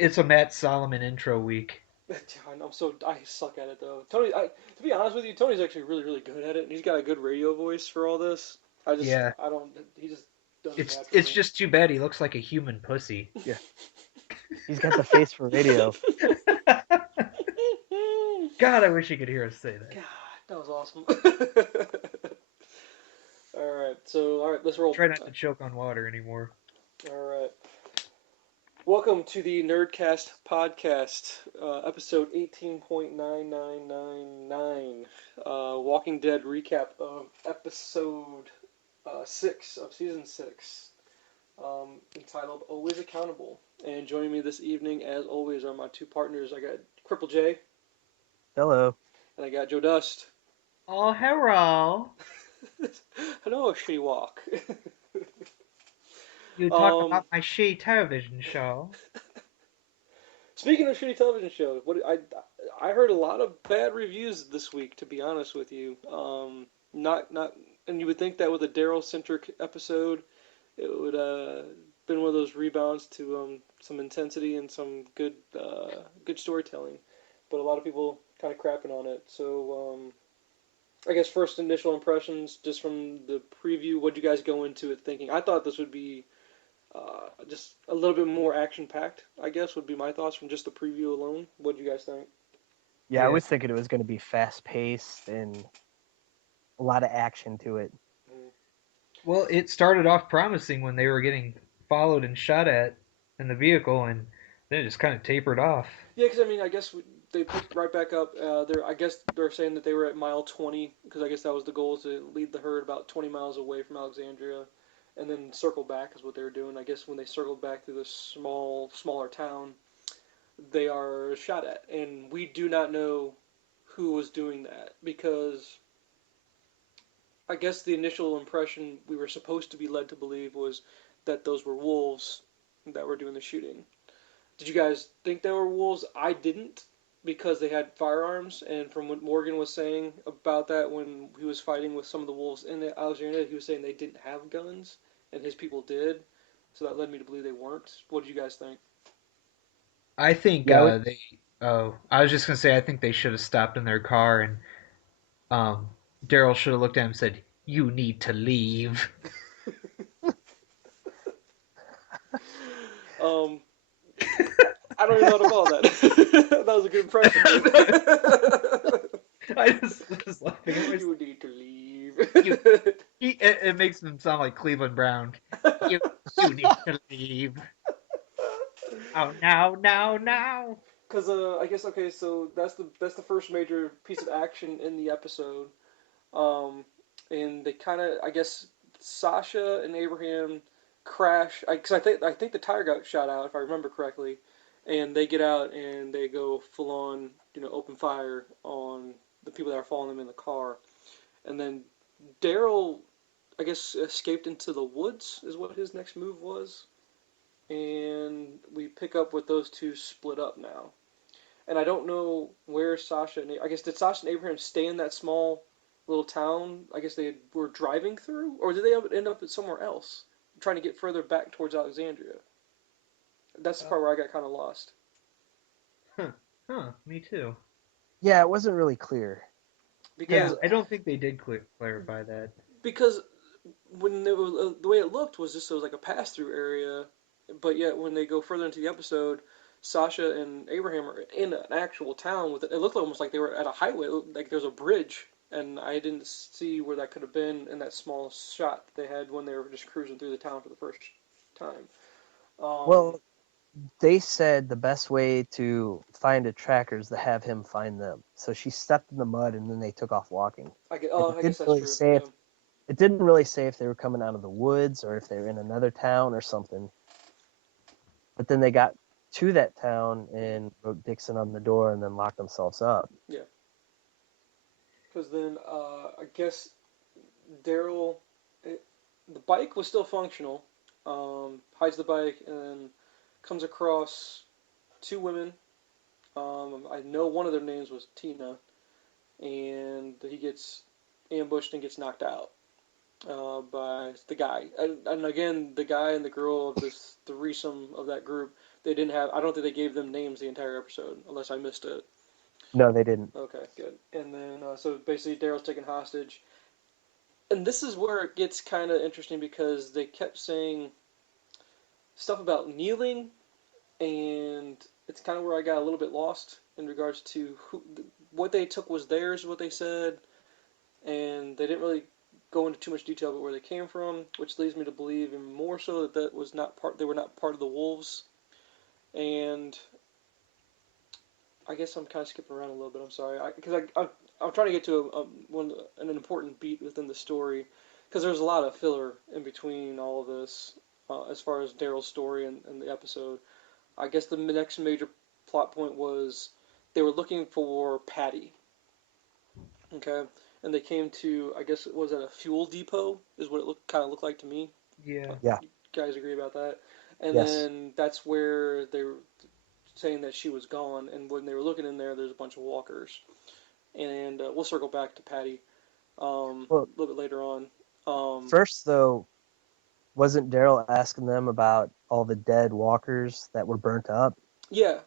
It's a Matt Solomon intro week. I suck at it though. To be honest with you, Tony's actually really really good at it, and he's got a good radio voice for all this. Yeah, I don't. He just does it it's naturally. just too bad he looks like a human pussy. Yeah, he's got the face for radio. God, I wish you could hear us say that. God, that was awesome. All right, let's roll. Try not to choke on water anymore. All right, welcome to the Nerdcast podcast, episode 18.9999, Walking Dead recap of episode 6 of season 6. Entitled Always Accountable. And joining me this evening, as always, are my two partners. I got Cripple J, Hello. and I got Joe Dust. Oh, hello. Hello, She Walk. You talk um, about my shitty television show. Speaking of shitty television shows, I heard a lot of bad reviews this week. To be honest with you, not, and you would think that with a Daryl centric episode, it would been one of those rebounds to some intensity and some good storytelling, but a lot of people kind of crapping on it. So I guess first initial impressions, just from the preview, what would you guys go into it thinking? I thought this would be just a little bit more action packed. I guess would be my thoughts from just the preview alone. What do you guys think? Yeah, I Yeah. was thinking it was going to be fast paced and a lot of action to it. Mm. Well, it started off promising when they were getting followed and shot at in the vehicle, and then it just kind of tapered off. Yeah, because I mean, I guess they picked right back up. I guess they're saying that they were at mile 20 because I guess that was the goal, is to lead the herd about 20 miles away from Alexandria, and then circle back is what they were doing. I guess when they circled back through this smaller town, they are shot at, and we do not know who was doing that because I guess the initial impression we were supposed to be led to believe was that those were wolves that were doing the shooting. Did you guys think they were wolves? I didn't because they had firearms, and from what Morgan was saying about that when he was fighting with some of the wolves in Alexandria, he was saying they didn't have guns, and his people did. So that led me to believe they weren't. What did you guys think? I think Yeah, they. Oh, I was just gonna say I think they should have stopped in their car and Daryl should have looked at him and said, "You need to leave." Um, I don't even know how to follow that. That was a good impression, dude. I just was laughing. You need to leave. You, it makes them sound like Cleveland Brown. You, you need to leave. Oh, now, now, now. Because I guess okay, so that's the first major piece of action in the episode. Um, and they kind of, I guess, Sasha and Abraham crash. Because I think the tire got shot out if I remember correctly, and they get out and they go full on, open fire on the people that are following them in the car. And then Daryl, I guess, escaped into the woods is what his next move was. And we pick up with those two split up now. And I don't know where Sasha and I guess did Sasha and Abraham stay in that small little town? I guess they were driving through, or did they end up somewhere else, trying to get further back towards Alexandria? That's the Uh, part where I got kind of lost huh, huh, me too. yeah, it wasn't really clear. Yeah, because I don't think they did clarify that. because when the way it looked was just it was like a pass through area, but yet when they go further into the episode, Sasha and Abraham are in an actual town with it. It looked almost like they were at a highway, like there's a bridge, and I didn't see where that could have been in that small shot that they had when they were just cruising through the town for the first time. Um, Well, they said the best way to find a tracker is to have him find them. So she stepped in the mud and then they took off walking. And I guess that's true. Yeah. it didn't really say if they were coming out of the woods or if they were in another town or something. But then they got to that town Hmm. and wrote Dixon on the door and then locked themselves up. Yeah. Because then I guess Daryl, the bike was still functional. Hides the bike and then comes across two women. I know one of their names was Tina, and he gets ambushed and gets knocked out. by the guy. And again, the guy and the girl of this threesome of that group, they didn't have. I don't think they gave them names the entire episode, unless I missed it. No, they didn't. Okay, good. And then so basically, Daryl's taken hostage, and this is where it gets kind of interesting because they kept saying stuff about kneeling, and it's kind of where I got a little bit lost in regards to what they took was theirs, what they said, and they didn't really go into too much detail about where they came from, which leads me to believe even more so that that was not part. They were not part of the wolves, and I guess I'm kind of skipping around a little bit. I'm sorry, because I'm trying to get to an important beat within the story, because there's a lot of filler in between all of this, as far as Daryl's story and the episode. I guess the next major plot point was they were looking for Patty. Okay, and they came to, I guess it was at a fuel depot is what it kind of looked like to me. Yeah. Yeah. You guys agree about that? And Yes. then that's where they were saying that she was gone. And when they were looking in there, there's a bunch of walkers. And we'll circle back to Patty Well, a little bit later on. Um, first though, wasn't Daryl asking them about all the dead walkers that were burnt up? yeah.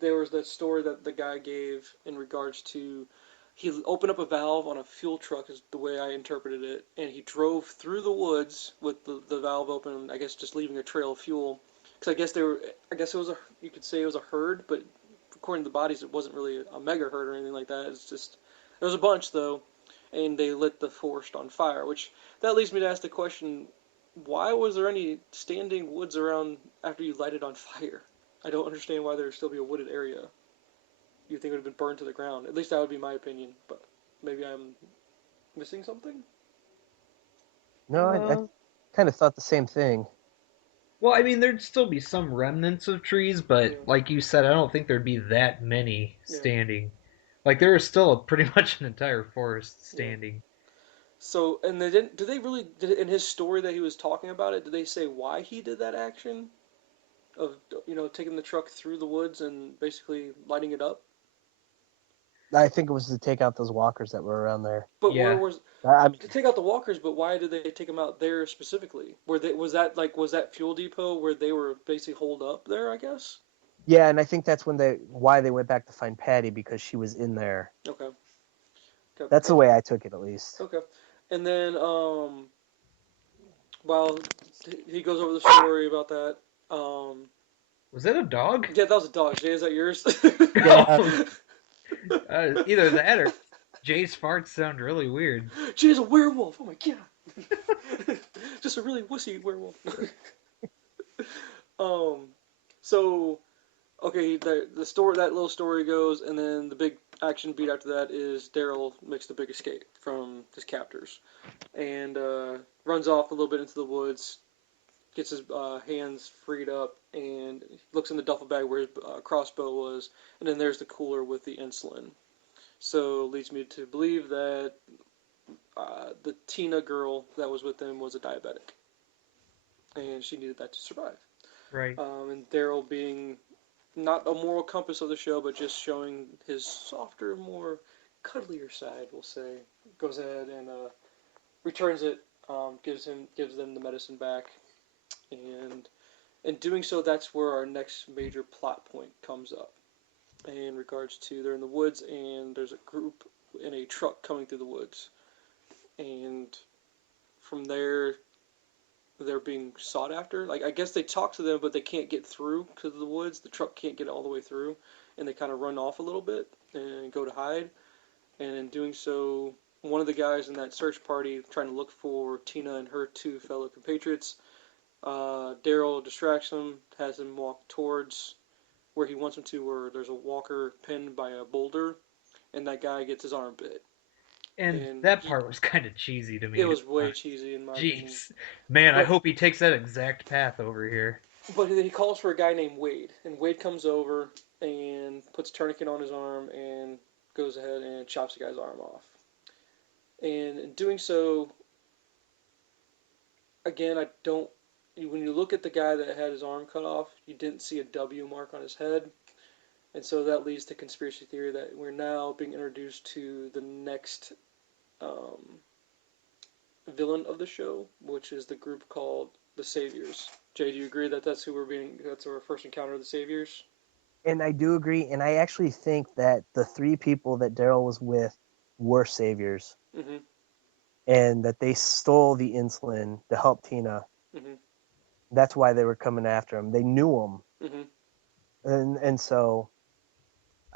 There was that story that the guy gave in regards to he opened up a valve on a fuel truck, is the way I interpreted it, and he drove through the woods with the valve open. I guess just leaving a trail of fuel. Because I guess they were. I guess it was a. You could say it was a herd, but according to the bodies, it wasn't really a mega herd or anything like that. It's just there was a bunch though, and they lit the forest on fire. Which that leads me to ask the question: why was there any standing woods around after you light it on fire? I don't understand why there would still be a wooded area. You think it would have been burned to the ground? At least that would be my opinion. But maybe I'm missing something. No, I Uh, kind of thought the same thing. well, I mean, there'd still be some remnants of trees, but Yeah, like you said, I don't think there'd be that many yeah, standing. Like there is still pretty much an entire forest yeah. standing. So, and they didn't. Did they really? Did in his story that he was talking about it? Did they say why he did that action of taking the truck through the woods and basically lighting it up? I think it was to take out those walkers that were around there. But where Yeah. was I mean, to take out the walkers? But why did they take them out there specifically? Where they was that fuel depot where they were basically holed up there? I guess. yeah, and I think that's when why they went back to find Patty because she was in there. Okay. Okay. That's the way I took it, at least. Okay. And then while he goes over the story about that, um, Was that a dog? yeah, that was a dog. Jay, is that yours? Yeah, Oh, either that or Jay's farts sound really weird. Jay's a werewolf. Oh my god. Just a really wussy werewolf. um, so okay, the story that little story goes, and then the big action beat after that is Daryl makes the big escape from his captors and runs off a little bit into the woods, gets his hands freed up, and looks in the duffel bag where his crossbow was, and then there's the cooler with the insulin. So leads me to believe that the Tina girl that was with him was a diabetic, and she needed that to survive. Right. And Daryl being not a moral compass of the show, but just showing his softer, more cuddlier side, we'll say, goes ahead and returns it, gives them the medicine back, and in doing so, that's where our next major plot point comes up. In regards to they're in the woods and there's a group in a truck coming through the woods, and from there they're being sought after. Like I guess they talk to them, but they can't get through because of the woods. The truck can't get all the way through, and they kind of run off a little bit and go to hide. And in doing so, one of the guys in that search party trying to look for Tina and her two fellow compatriots, Daryl distracts him, has him walk towards where he wants him to, where there's a walker pinned by a boulder, and that guy gets his arm bit. And And that part was kind of cheesy to it me, to be was way honest. cheesy in my opinion. Jeez. Man, I But hope he takes that exact path over here. he calls for a guy named Wade, and Wade comes over and puts a tourniquet on his arm and goes ahead and chops the guy's arm off. And in doing so, again, I don't. When you look at the guy that had his arm cut off, you didn't see a W mark on his head, and so that leads to conspiracy theory that we're now being introduced to the next um, villain of the show, which is the group called the Saviors. Jay, do you agree that that's our first encounter of the Saviors? And I do agree, and I actually think that the three people that Daryl was with were saviors, Mm-hmm. and that they stole the insulin to help Tina. Mm-hmm. That's why they were coming after him. They knew him, Mm-hmm. and so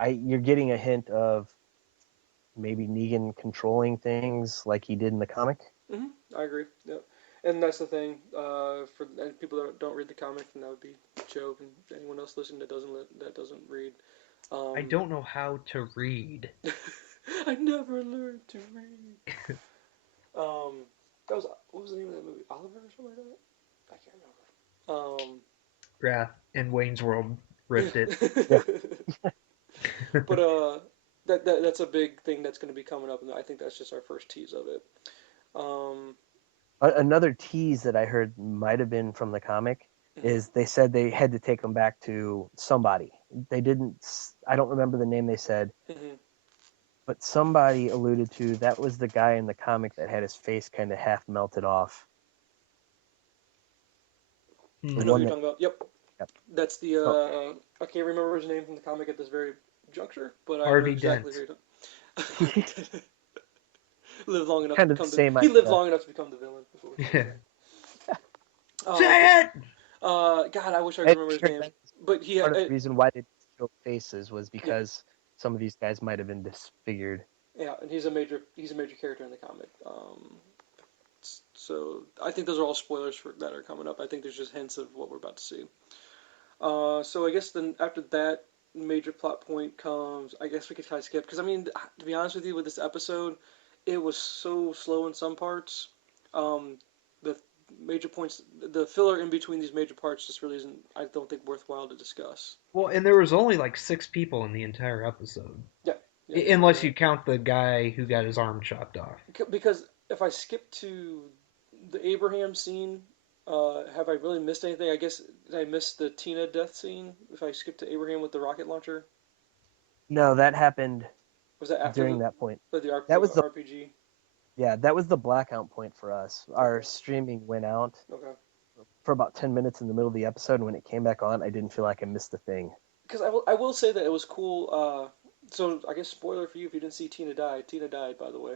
you're getting a hint of maybe Negan controlling things like he did in the comic. Mm-hmm. I agree. Yep. And that's the thing. For and people that don't read the comic, and that would be Joe and anyone else listening that doesn't read. I Um, don't know how to read. I never learned to read. Um, that was what was the name of that movie? Oliver or something like that. I can't remember. Yeah, and Wayne's World ripped it. Yeah. But that's a big thing that's going to be coming up, and I think that's just our first tease of it. Um, Another tease that I heard might have been from the comic mhm, is they said they had to take him back to somebody. They didn't. I don't remember the name they said, mhm. but somebody alluded to that was the guy in the comic that had his face kind of half melted off. The I know who Hmm. one you're that. talking about. Yep, Yep. that's the. So I can't remember his name from the comic at this very juncture, but I know Harvey exactly who Dent. you're talking. lived long enough to kind of the become the. same He lived idea. long enough to become the villain. Is what we're trying to Yeah. say. But Say it! God, I wish I could And remember his I heard name. that But he had, part of the reason why they didn't show faces was yeah, because some of these guys might have been disfigured. yeah, and he's a major character in the comic. So I think those are all spoilers that are coming up. I think there's just hints of what we're about to see. So I guess then after that major plot point comes, I guess we could kind of skip because I mean, to be honest with you, with this episode, it was so slow in some parts. Um, the major points, the filler in between these major parts, just really isn't. I don't think worthwhile to discuss. Well, and there was only like 6 people in the entire episode. Yeah, yeah, you're Unless you right. count the guy who got his arm chopped off. Because if I skip to the Abraham scene, have I really missed anything? I guess did I miss the Tina death scene? If I skip to Abraham with the rocket launcher, No, that happened was that after during that point. the That was the RPG? that was the blackout point for us. Our Okay, streaming went out okay. for about 10 minutes in the middle of the episode, and when it came back on, I didn't feel like I missed a thing. Because I will say that it was cool. So I guess spoiler for you if you didn't see Tina die. Tina died, by the way.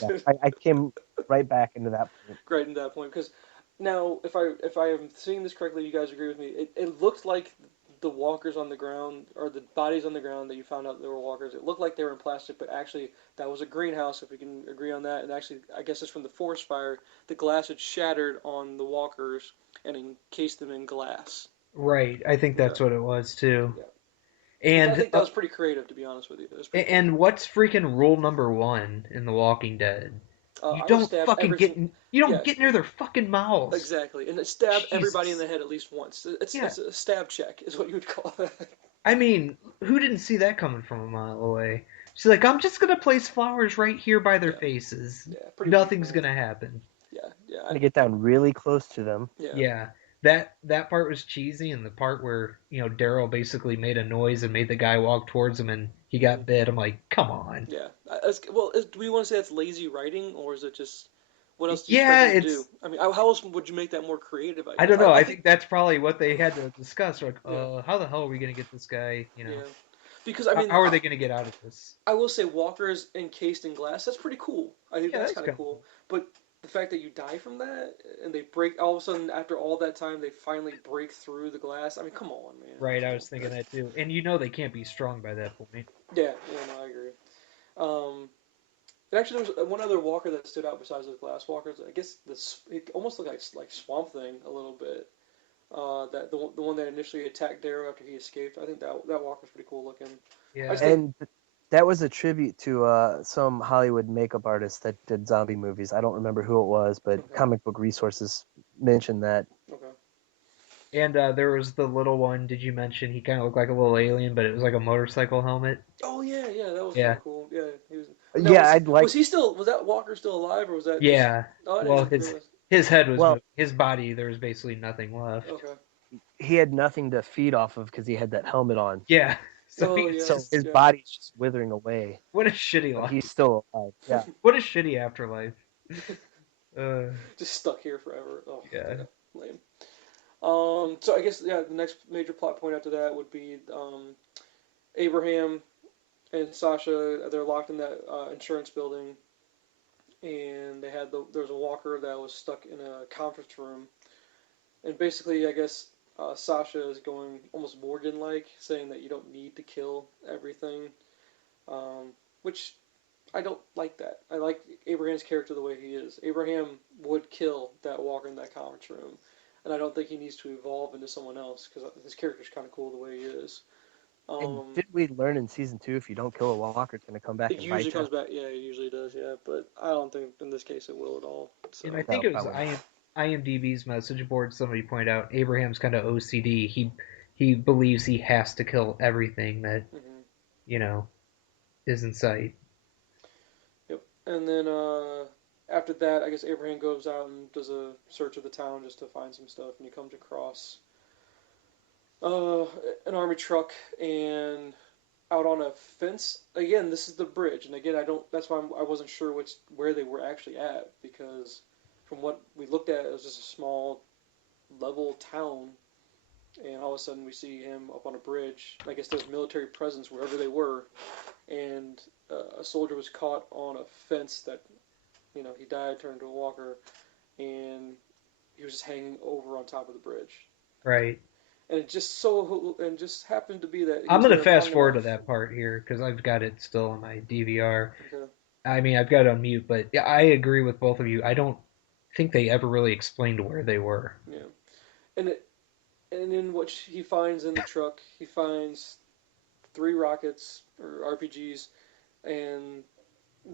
Yeah, I came right back into that point. Right in that point, because now if I am seeing this correctly, you guys agree with me. It looked like the walkers on the ground or the bodies on the ground that you found out they were walkers. It looked like they were in plastic, but actually that was a greenhouse. If we can agree on that, and actually I guess it's from the forest fire. The glass had shattered on the walkers and encased them in glass. Right. I think Okay, that's what it was too. yeah. Which I And think that was pretty creative, to be honest with you. It was pretty cool. and what's freaking rule number one in The Walking Dead? You I would don't stab fucking every get you don't yeah, get near their fucking mouths. exactly, and stab everybody in Jesus. the head at least once. It's Yeah. it's a stab check, is what you would call it. I mean, who didn't see that coming from a mile away? She's like, I'm just gonna place flowers right here by their Yeah, faces. yeah, pretty weak Nothing's move. gonna happen. Yeah, yeah, To get down really close to them. yeah, Yeah. That part was cheesy, and the part where Daryl basically made a noise and made the guy walk towards him, and he hmm got bit. I'm like, come on. yeah. Well, do we want to say that's lazy writing, or is it just what else do you expect Yeah, them to do? it's I mean, how else would you make that more creative? I I guess. don't know. I I think think that's probably what they had to discuss. Like, yeah, how the hell are we gonna get this guy? yeah. Because I mean, How are they gonna get out of this? I will say walkers encased in glass. That's pretty cool. I think Yeah, that's that's kind of kind of cool. cool. But the fact that you die from that and they break all of a sudden after all that time they finally break through the glass. I mean, come on, man. Right, I was thinking that too. And they can't be strong by that point. Yeah, yeah, no, I agree. Um, and actually, there was one other walker that stood out besides those glass walkers. I guess this it almost looked like Swamp Thing a little bit. That the one that initially attacked Darrow after he escaped. I think that walker's pretty cool looking. I Yeah. just think And that was a tribute to some Hollywood makeup artist that did zombie movies. I don't remember who it was, but okay, Comic Book Resources mentioned that. okay. And there was the little one. Did you mention he kind of looked like a little alien, but it was like a motorcycle helmet? Oh yeah, yeah, that was kind Yeah. of cool. Yeah, he was. Now Yeah, I'd like. was that Walker still alive or was that just? Yeah. Oh, I Well, didn't his realize. his head was Well, moving. His body, there was basically nothing left. Okay. he had nothing to feed off of because he had that helmet on. Yeah. So Oh he's yeah, So just his yeah. body's just withering away, what a shitty but life. he's still alive. Yeah. What a shitty afterlife. Uh, Just stuck here forever. Oh, yeah. yeah, lame. So I guess yeah, the next major plot point after that would be Abraham and Sasha. They're locked in that insurance building, and there was a walker that was stuck in a conference room, and basically I guess Sasha is going almost Morgan-like, saying that you don't need to kill everything, which I don't like that. I like Abraham's character the way he is. Abraham would kill that walker in that conference room, and I don't think he needs to evolve into someone else because his character's kind of cool the way he is. And Um, did we learn in season 2 if you don't kill a walker, it's going to come back it and usually bite you? comes back. Yeah, it usually does. Yeah, but I don't think in this case it will at all. And I So think No, it was probably not. IMDb's message board. Somebody pointed out Abraham's kind of OCD. He believes he has to kill everything that hmm you know is in sight. yep. And then after that, I guess Abraham goes out and does a search of the town just to find some stuff, and he comes across uh, an army truck and out on a fence. Again, this is the bridge, and again, I don't. That's why I wasn't sure where they were actually at because from what we looked at, it was just a small level town, and all of a sudden we see him up on a bridge. I guess there's military presence wherever they were, and a soldier was caught on a fence that he died, turned into a walker, and he was just hanging over on top of the bridge. Right. And it just happened to be that he I'm was gonna there fast long forward enough. to that part here because I've got it still on my DVR. Okay, I mean, I've got it on mute, but yeah, I agree with both of you. I don't think they ever really explained where they were. yeah, and in what he finds in the truck, he finds three rockets or RPGs, and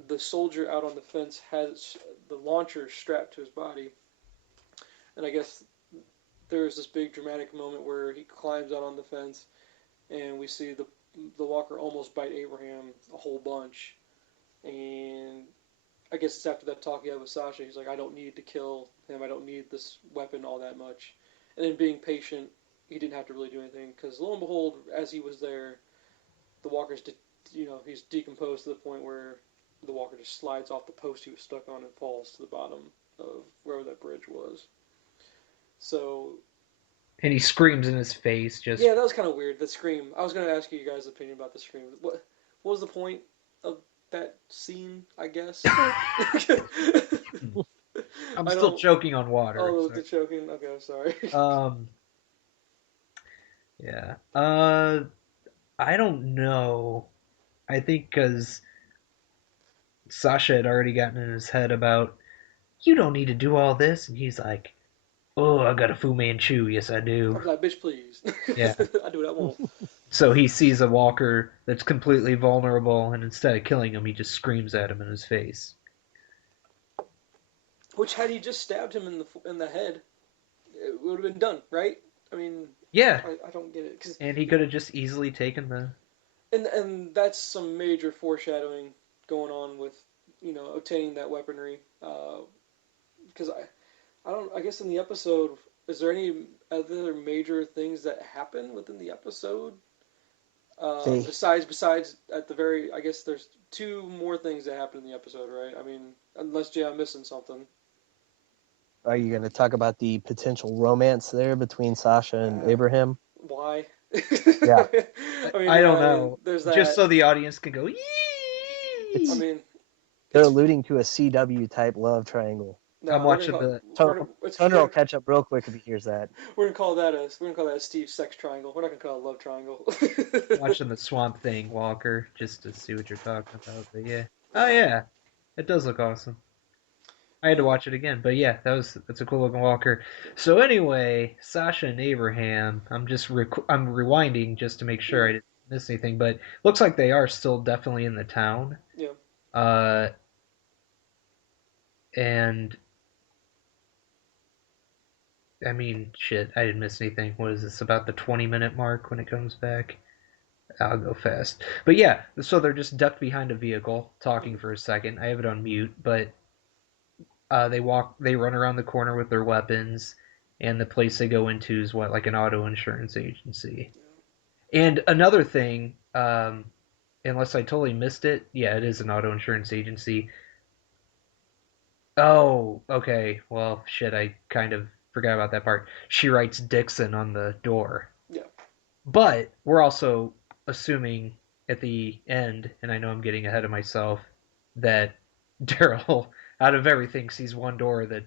the soldier out on the fence has the launcher strapped to his body. And I guess there's this big dramatic moment where he climbs out on the fence, and we see the walker almost bite Abraham a whole bunch. And I guess it's after that talk he had with Sasha. He's like, I don't need to kill him. I don't need this weapon all that much. And then being patient, he didn't have to really do anything because lo and behold, as he was there, the walker's he's decomposed to the point where the walker just slides off the post he was stuck on and falls to the bottom of wherever that bridge was. So And he screams in his face, just yeah, that was kind of weird. The scream. I was going to ask you guys' opinion about the scream. What was the point of that scene? I guess. I'm I still don't. choking on water. Oh, So, the choking. Okay, I'm sorry. um, yeah. I don't know. I think because Sasha had already gotten in his head about you don't need to do all this, and he's like, "Oh, I got a Fu Manchu. Yes, I do." I'm like, bitch, please. Yeah. I do what I want. So he sees a walker that's completely vulnerable, and instead of killing him, he just screams at him in his face. Which had he just stabbed him in the head, it would have been done, right? I mean, Yeah, I don't get it because and he could have just easily taken the. and that's some major foreshadowing going on with obtaining that weaponry. Because I don't. I guess in the episode, is there any other major things that happen within the episode? They Besides at the very, I guess there's two more things that happen in the episode, right? I mean, unless Jay, I'm missing something. Are you going to talk about the potential romance there between Sasha and Uh, Abraham? why? Yeah, I mean, I yeah, don't I mean, know. there's Just that. so the audience can go, I it's yee! mean, they're it's alluding to a CW type love triangle. I'm no. We're gonna watching call the Toner, it's Toner will catch up real quick if he hears that. we're gonna call that a Steve sex triangle. We're not gonna call it a love triangle. watching the Swamp Thing Walker just to see what you're talking about. But yeah, oh yeah, yeah, it does look awesome. I had to yeah, watch it again, but yeah, that's a cool looking Walker. So anyway, Sasha and Abraham. I'm rewinding just to make sure yeah, I didn't miss anything, but looks like they are still definitely in the town. yeah. Uh, and I mean, shit, I didn't miss anything. What is this about the 20-minute mark when it comes back? I'll go fast. But yeah, so they're just ducked behind a vehicle talking Mhm. for a second. I have it on mute, but they run around the corner with their weapons, and the place they go into is what, like an auto insurance agency. And another thing, unless I totally missed it, yeah, it is an auto insurance agency. Oh, okay. Well, shit, I kind of forgot about that part. She writes Dixon on the door. Yeah. But we're also assuming at the end, and I know I'm getting ahead of myself, that Daryl, out of everything, sees one door that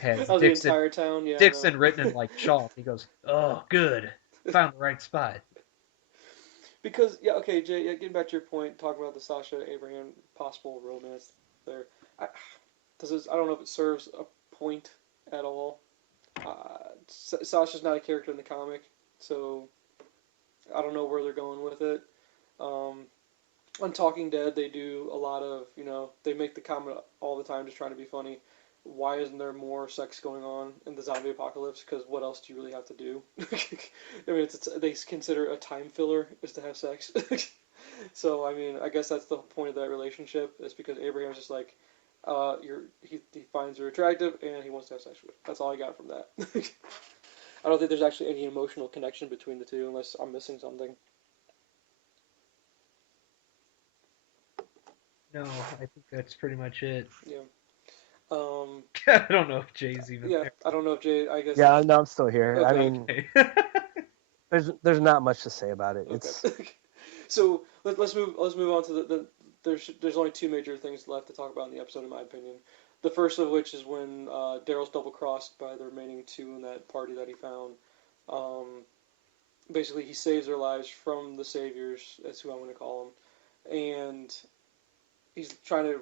has Oh, the entire town. Yeah, I know. Dixon written in like chalk. He goes, "Oh, good, found the right spot." Because yeah, okay, Jay. Yeah, getting back to your point, talking about the Sasha Abraham possible romance there. I, I don't know if it serves a point at all. Sasha's not a character in the comic, so I don't know where they're going with it. Um, on Talking Dead, they do a lot of, they make the comment all the time, just trying to be funny. Why isn't there more sex going on in the zombie apocalypse? Because what else do you really have to do? I mean, they consider a time filler is to have sex. So I mean, I guess that's the point of that relationship. Is because Abraham's just like, he finds her attractive and he wants to have sex with her. That's all I got from that. I don't think there's actually any emotional connection between the two, unless I'm missing something. No, I think that's pretty much it. Yeah. Um, I don't know if Jay's even yeah, there. I don't know if Jay. I guess. Yeah, no, I'm still here. I Okay. mean, Okay. there's not much to say about it. Okay. It's So let's move on to there's only two major things left to talk about in the episode, in my opinion. The first of which is when Daryl's double crossed by the remaining two in that party that he found. Um, Basically, he saves their lives from the saviors. That's who I'm going to call them, and he's trying to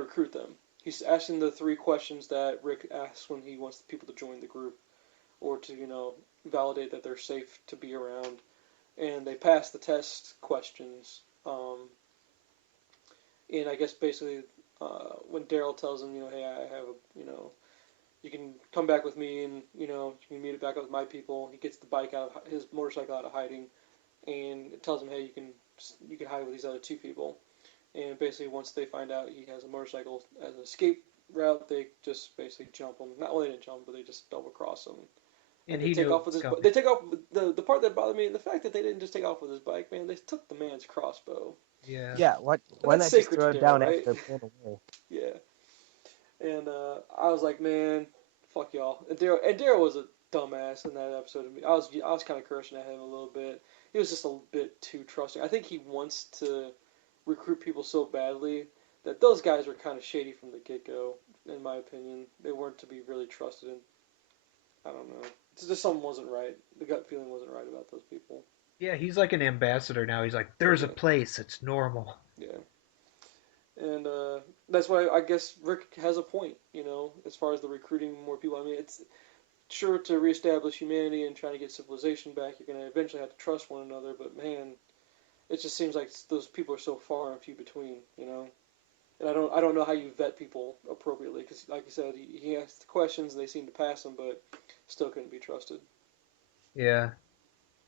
recruit them. He's asking the three questions that Rick asks when he wants people to join the group or to validate that they're safe to be around, and they pass the test questions. And I guess basically, when Daryl tells him, hey, I have you can come back with me, and you can meet it back up with my people. He gets the bike out of his motorcycle out of hiding, and it tells him, hey, you can hide with these other two people. And basically, once they find out he has a motorcycle as an escape route, they just basically jump him. Not only they didn't jump, but they just double cross him, and And they he take knew it off with was his. coming. They take off the part that bothered me, the fact that they didn't just take off with his bike. Man, they took the man's crossbow, Yeah. yeah. What? and Why that's not just sacred to throw it Daryl, down after right? they're blown away? Yeah. And I was like, man, fuck y'all. And Daryl was a dumbass in that episode of me. I was kind of cursing at him a little bit. He was just a bit too trusting. I think he wants to recruit people so badly that those guys were kind of shady from the get go. In my opinion, they weren't to be really trusted. And I don't know. It's just something wasn't right. The gut feeling wasn't right about those people. Yeah, he's like an ambassador now. He's like, there's a Yeah, place. It's normal. yeah. And that's why I guess Rick has a point. As far as the recruiting more people. I mean, it's sure to reestablish humanity and trying to get civilization back, you're going to eventually have to trust one another. But man, it just seems like those people are so far and few between. And I don't know how you vet people appropriately because, like you said, he asked the questions and they seem to pass them, but still couldn't be trusted. Yeah.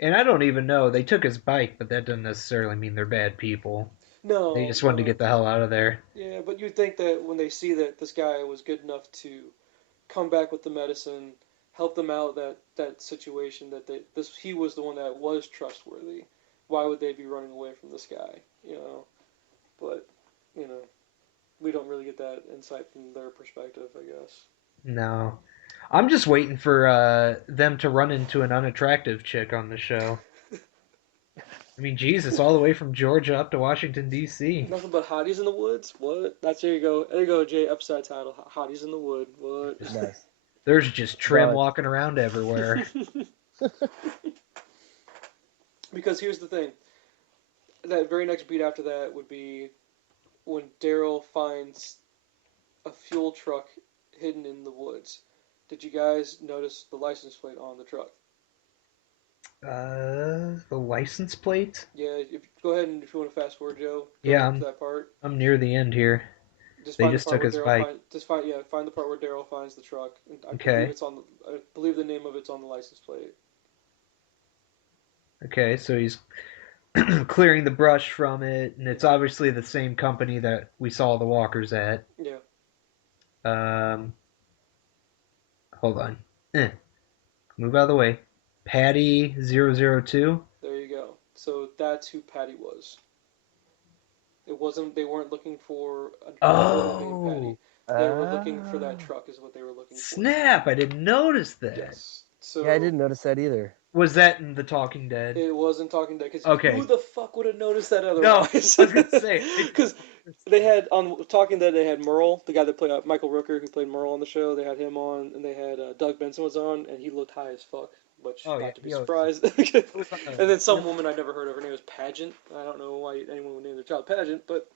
And I don't even know. They took his bike, but that doesn't necessarily mean they're bad people. They No, just wanted to no, get the hell out of there. yeah, but you'd think that when they see that this guy was good enough to come back with the medicine, help them out that situation, that he was the one that was trustworthy. Why would they be running away from this guy? But you know, we don't really get that insight from their perspective, I guess. No. I'm just waiting for them to run into an unattractive chick on the show. I mean, Jesus, all the way from Georgia up to Washington, D.C. Nothing but hotties in the woods. What? There you go. There you go, Jay. Upside title. Hotties in the wood. What? Nice. There's just trim No, walking around everywhere. Because here's the thing. That very next beat after that would be when Daryl finds a fuel truck hidden in the woods. Did you guys notice the license plate on the truck? The license plate? Yeah, go ahead and if you want to fast forward, Joe, Yeah, go to that part. I'm near the end here. Just They find the just part took where his Daryl bike. find find the part where Daryl finds the truck. And Okay. I believe the name of it's on the license plate. Okay, so he's clearing the brush from it, and it's obviously the same company that we saw the walkers at. Yeah, Um, hold on. Move out of the way. Patty 002. there you go. So that's who Patty was. It wasn't. They weren't looking for a woman named Oh, Patty. They were looking for that Oh. truck, is what they were looking for. Snap! I didn't notice that. Yes. Yeah, I So didn't notice that either. Was that in The Talking Dead? it wasn't Talking Dead, because who Okay. the fuck would have noticed that No, otherwise? I was gonna say I didn't Because notice they that. had on Talking Dead, they had Merle, the guy that played Michael Rooker, who played Merle on the show. They had him on, and they had Doug Benson was on, and he looked high as fuck, which Oh yeah, not to be he always does. surprised. Who was on And then the some woman I never heard of, her name was Pageant. I don't know why anyone would name their child Pageant, but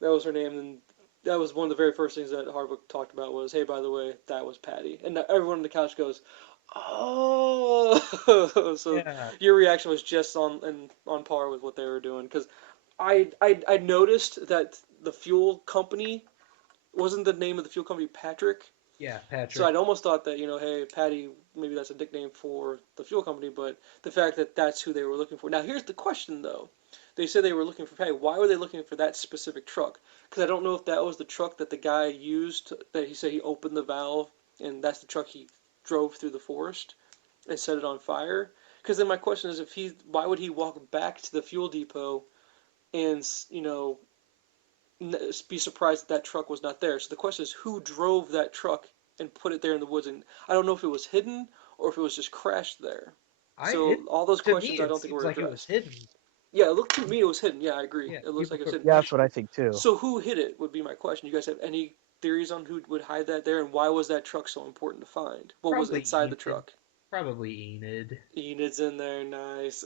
that was her name. And that was one of the very first things that Hardwick talked about was, hey, by the way, that was Patty. And everyone on the couch goes, oh. So Yeah, your reaction was just on par with what they were doing, because I noticed that the fuel company wasn't the name of the fuel company Patrick. yeah, So Patrick. I'd almost thought that, hey, Patty, maybe that's a nickname for the fuel company, but the fact that that's who they were looking for. Now, here's the question, though. They said they were looking for Patty. Why were they looking for that specific truck? Because I don't know if that was the truck that the guy used, that he said he opened the valve, and that's the truck he drove through the forest and set it on fire. Because then my question is, why would he walk back to the fuel depot and, be surprised that that truck was not there? So the question is, who drove that truck and put it there in the woods? And I don't know if it was hidden or if it was just crashed there. I So it all those To me questions I it don't think seems were like it was addressed. hidden. Yeah, it looked to me it was hidden. Yeah, I agree. Yeah, It looks people like it was could. hidden. Yeah, that's what I think too. So who hid it would be my question. You guys have any theories on who would hide that there, and why was that truck so important to find? What was Probably inside the Enid. truck? Probably Enid. Enid's in there, nice.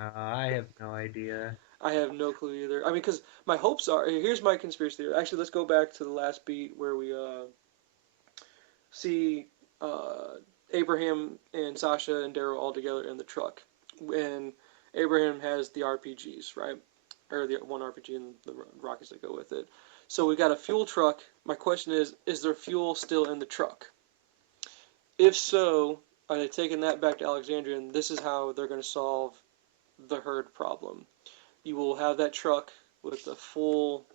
I have no idea. I have no clue either. I mean, because my hopes are. Here's my conspiracy theory. Actually, let's go back to the last beat where we see uh, Abraham and Sasha and Daryl all together in the truck, and Abraham has the RPGs, right? Or the one RPG and the rockets that go with it. So we got a fuel truck. My question is there fuel still in the truck? If so, are they taking that back to Alexandria, and this is how they're going to solve the herd problem? You will have that truck with a full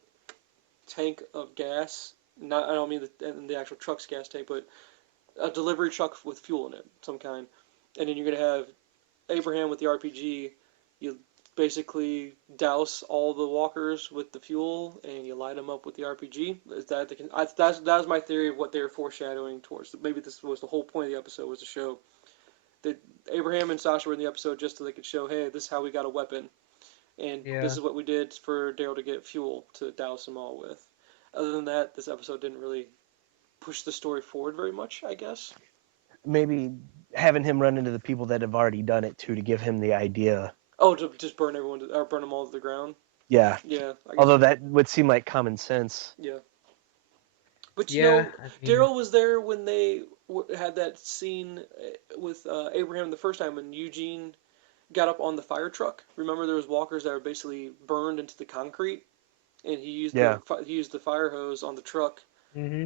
tank of gas. Not, I don't mean the actual truck's gas tank, but a delivery truck with fuel in it, some kind. And then you're going to have Abraham with the RPG. You basically douse all the walkers with the fuel, and you light them up with the RPG. Is that that was my theory of what they were foreshadowing towards. Maybe this was the whole point of the episode, was to show that Abraham and Sasha were in the episode just so they could show, hey, this is how we got a weapon, and this Yeah. is what we did for Daryl to get fuel to douse them all with. Other than that, this episode didn't really push the story forward very much, I guess. Maybe having him run into the people that have already done it too to give him the idea. Oh, to just burn everyone or burn them all to the ground. Yeah. Yeah, I guess Although you're that right. would seem like common sense. Yeah, but Yeah, I mean, Daryl was there when they had that scene with Abraham the first time when Eugene got up on the fire truck. Remember, there was walkers that were basically burned into the concrete, and Yeah. he used the fire hose on the truck hmm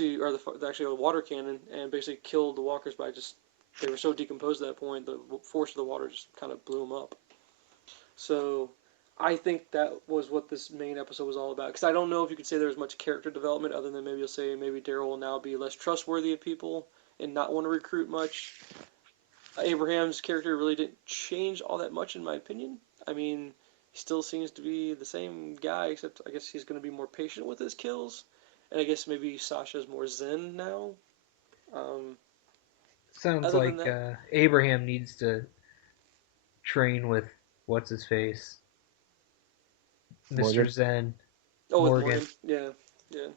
or actually a water cannon, and basically killed the walkers by just, they were so decomposed at that point, the force of the water just kind of blew them up. So I think that was what this main episode was all about. Because I don't know if you could say there was much character development, other than maybe you'll say maybe Daryl will now be less trustworthy of people and not want to recruit much. Abraham's character really didn't change all that much, in my opinion. I mean, he still seems to be the same guy, except I guess he's going to be more patient with his kills. And I guess maybe Sasha's more zen now. Um, sounds Other than like that, Abraham needs to train with what's his face, Mr. Morgan. Zen, oh, with Morgan. Morgan, yeah, yeah.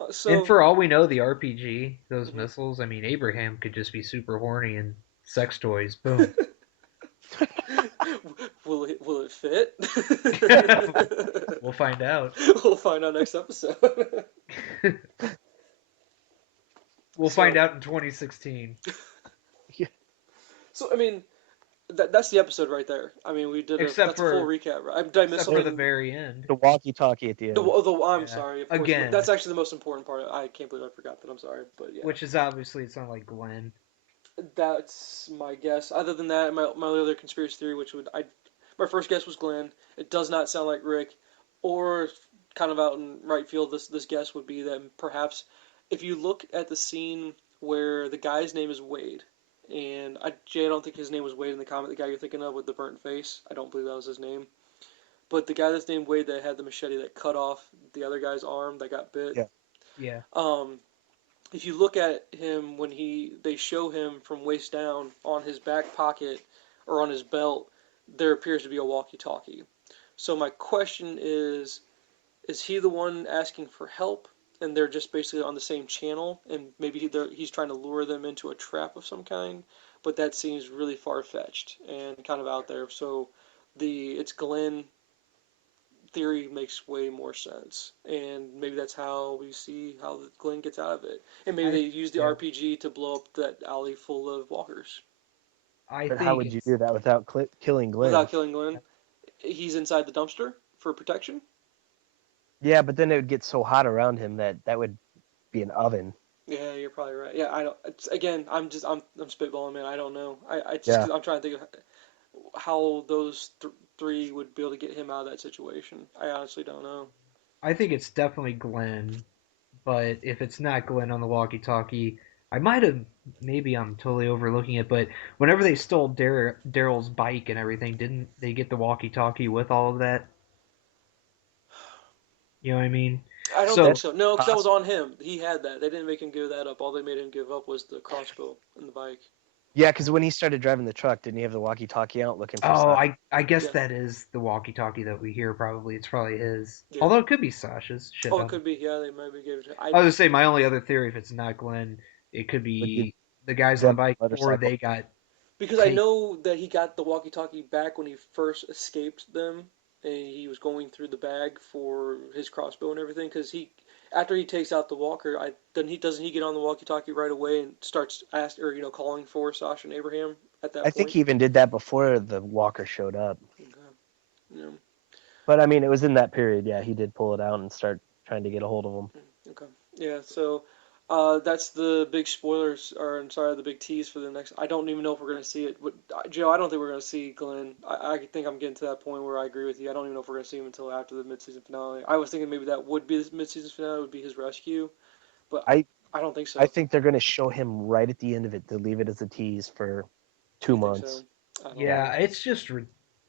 And So for all we know, the RPG, those mhm. missiles, I mean, Abraham could just be super horny and sex toys. Boom. Will it fit? We'll find out. We'll find out next episode. We'll find so out in 2016. Yeah. so I mean that's the episode right there. I mean we did a Except that's a full for recap. Right? Did I miss except for the something? very end. The walkie-talkie at the end. I'm Yeah. sorry. Of course, Again, that's actually the most important part. I can't believe I forgot that. I'm sorry, but yeah, which is obviously it's not like Glenn. that's my guess. Other than that, my other conspiracy theory, which would I my first guess was Glenn. It does not sound like Rick, or kind of out in right field. This guess would be that perhaps if you look at the scene where the guy's name is Wade, and Jay, I don't think his name was Wade in the comic. The guy you're thinking of with the burnt face, I don't believe that was his name. but the guy that's named Wade that had the machete that cut off the other guy's arm that got bit. Yeah. Yeah. Um, if you look at him when they show him from waist down on his back pocket or on his belt, there appears to be a walkie-talkie. So my question is he the one asking for help, and they're just basically on the same channel, and maybe he's trying to lure them into a trap of some kind? But that seems really far fetched and kind of out there. So it's Glenn theory makes way more sense, and maybe that's how we see how Glenn gets out of it, and maybe I they use the yeah. RPG to blow up that alley full of walkers I But how think would you it's do that without killing without Glenn? killing Glenn. He's inside the dumpster for protection. Yeah, but then it would get so hot around him that would be an oven. Yeah, you're probably right. Yeah, I don't. Again, I'm spitballing, man. I don't know. I just Yeah. because I'm trying to think of how those three would be able to get him out of that situation. I honestly don't know. I think it's definitely Glenn, but if it's not Glenn on the walkie-talkie, I might have maybe I'm totally overlooking it, but whenever they stole Daryl's bike and everything, didn't they get the walkie-talkie with all of that? You know what I mean? I don't think So That's so. No, because that was possible. on him. He had that. They didn't make him give that up. All they made him give up was the crossbow and the bike. Yeah, because when he started driving the truck, didn't he have the walkie-talkie out looking for oh, Sasha? I guess Yeah, that is the walkie-talkie that we hear. Probably it's probably his. yeah. Although it could be Sasha's. Shit, Oh, it could be. Yeah, they maybe gave it. I was gonna say my only other theory, if it's not Glenn, it could Would be be the guys on the them bike, or motorcycle. they got because I take. know that he got the walkie-talkie back when he first escaped them, and he was going through the bag for his crossbow and everything. Because after he takes out the walker, doesn't he get on the walkie-talkie right away and starts calling for Sasha and Abraham at that I think point? he even did that before the walker showed up. Okay. Yeah. But I mean, it was in that period. Yeah, he did pull it out and start trying to get a hold of him. Okay. Yeah. So, that's the big spoilers, or I'm sorry, the big tease for the next. I don't even know if we're gonna see it. But, Joe, I don't think we're gonna see Glenn. I think I'm getting to that point where I agree with you. I don't even know if we're gonna see him until after the midseason finale. I was thinking maybe that would be the midseason finale, would be his rescue, but I I don't think I so. think they're going to show him right at the end of it to leave it as a tease for two You think so? months. I don't Yeah. Yeah, know. it's just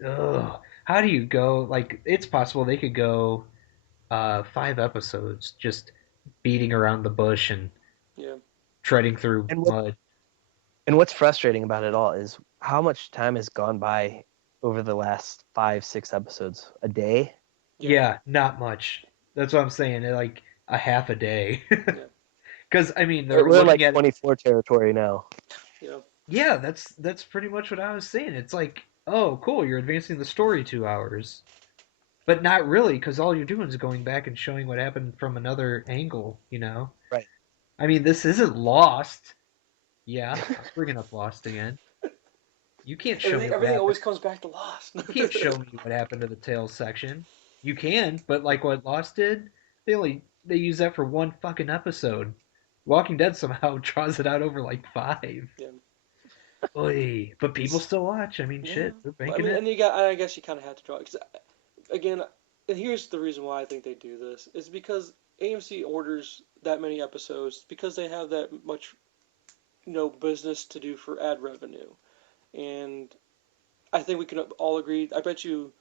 ugh. How do you go? Like, it's possible they could go 5 episodes just beating around the bush and Yeah. treading through And mud. what's frustrating about it all is how much time has gone by over the last 5, 6 episodes. A day. Yeah. Yeah, not much. That's what I'm saying. Like a half a day. Yeah. Because I mean, they're We're like looking at it. 24 territory now. Yeah. Yeah, that's pretty much what I was saying. It's like, oh, cool, you're advancing the story 2 hours, but not really, because all you're doing is going back and showing what happened from another angle. You know, Right. I mean, this isn't Lost. Yeah, I'm bringing up Lost again. You can't show me what Everything happened. always comes back to Lost. You can't show me what happened to the tails section. You can, but like what Lost did, they use that for one fucking episode. Walking Dead somehow draws it out over like five. Yeah. Oy. But people still watch. I mean, Yeah. shit, they're But I banking mean, it. and you got. I guess you kind of have to draw it, 'cause again, and here's the reason why I think they do this is because AMC orders that many episodes because they have that much business to do for ad revenue, and I think we can all agree. I bet you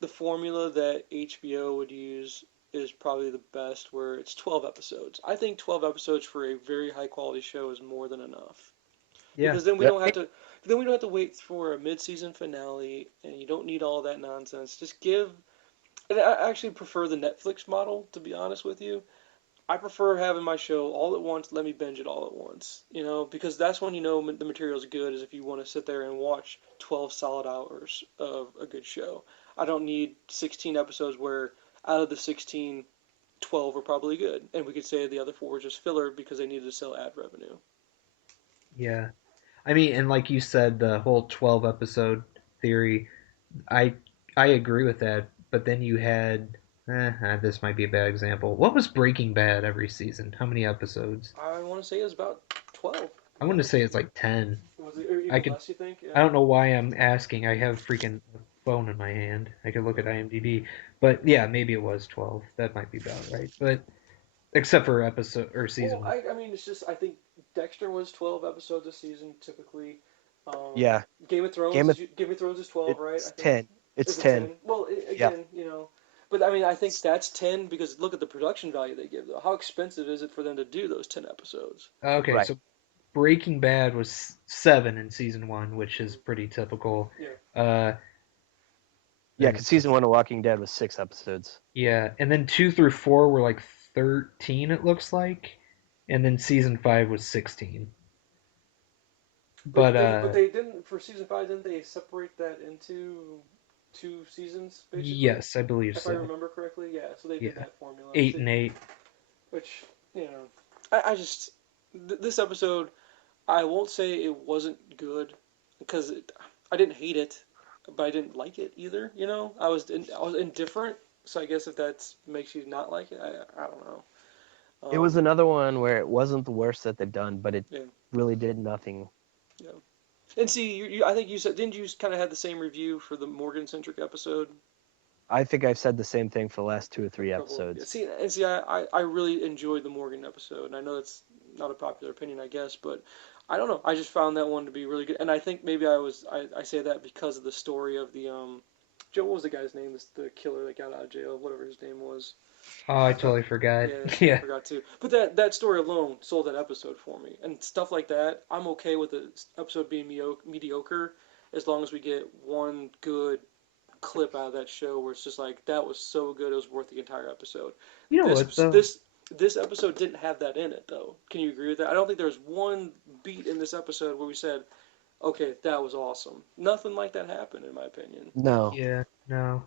the formula that HBO would use is probably the best, where it's 12 episodes. I think 12 episodes for a very high quality show is more than enough, Yeah, because then we Yep. don't have to wait for a mid-season finale, and you don't need all that nonsense. Just give. And I actually prefer the Netflix model, to be honest with you. I prefer having my show all at once. Let me binge it all at once, because that's when the material's good. Is if you want to sit there and watch 12 solid hours of a good show. I don't need 16 episodes where out of the 16, 12 are probably good, and we could say the other four were just filler because they needed to sell ad revenue. yeah. I mean, and like you said, the whole 12 episode theory, I I agree with that. But then you had, this might be a bad example. What was Breaking Bad every season? How many episodes? I want to say it was about 12, I to be want to honest say with it's you. like 10. Was it or I even could. less? You think? I Yeah. don't know why I'm asking. I have freaking phone in my hand. I could look at IMDb. But yeah, maybe it was 12. That might be about right. But except for episode or season Well, one. I mean, it's just I think Dexter was 12 episodes a season typically. Yeah. Game of Game of Thrones is 12, right? I it's think. 10. It's Is it 10. 10? Well, Yeah. again, but I mean, I think that's 10 because look at the production value they give though. How expensive is it for them to do those 10 episodes? Okay, Right. so Breaking Bad was 7 in season 1, which is pretty typical. Yeah. Uh, Yeah, then because season one of Walking Dead was 6 episodes. yeah, and then 2 through 4 were like 13, it looks like, and then season 5 was 16. But But they didn't for season 5. Didn't they separate that into 2 seasons basically? yes, I believe If I so. remember correctly, yeah. So they did Yeah, that formula. 8 See, and 8. which you know, I just this episode I won't say it wasn't good because I didn't hate it, but I didn't like it either. I was indifferent. So I guess if that makes you not like it, I don't know. It was Um, another one where it wasn't the worst that they've done, but it yeah, really did nothing. yeah. And see, I think you said didn't you kind of have the same review for the Morgan centric episode? I think I've said the same thing for the last two or A three couple of yeah. episodes. See, I really enjoyed the Morgan episode, and I know that's not a popular opinion, I guess, but I don't know. I just found that one to be really good, and I think maybe I say that because of the story of the Joe. What was the guy's name? The killer that got out of jail, whatever his name was. Oh, I Uh, totally forgot. yeah, I Yeah. forgot too. But that story alone sold that episode for me, and stuff like that. I'm okay with the episode being mediocre as long as we get one good clip out of that show where it's just like that was so good it was worth the entire episode. You know This what though? this this episode didn't have that in it though. Can you agree with that? I don't think there's one beat in this episode where we said, "Okay, that was awesome." Nothing like that happened in my opinion. No. Yeah, no.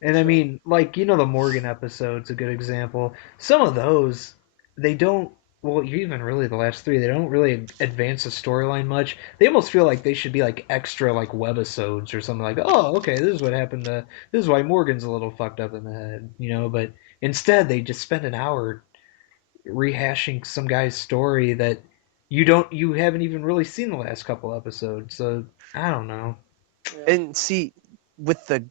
And I So mean, like, the Morgan episode's a good example. Some of those, they don't, well, even really the last three, they don't really advance the storyline much. They almost feel like they should be like extra, like, webisodes or something like, oh, okay, this is what happened to, this is why Morgan's a little fucked up in the head, but instead they just spend an hour rehashing some guy's story that you haven't even really seen the last couple episodes. So, I don't know. yeah. And see, with the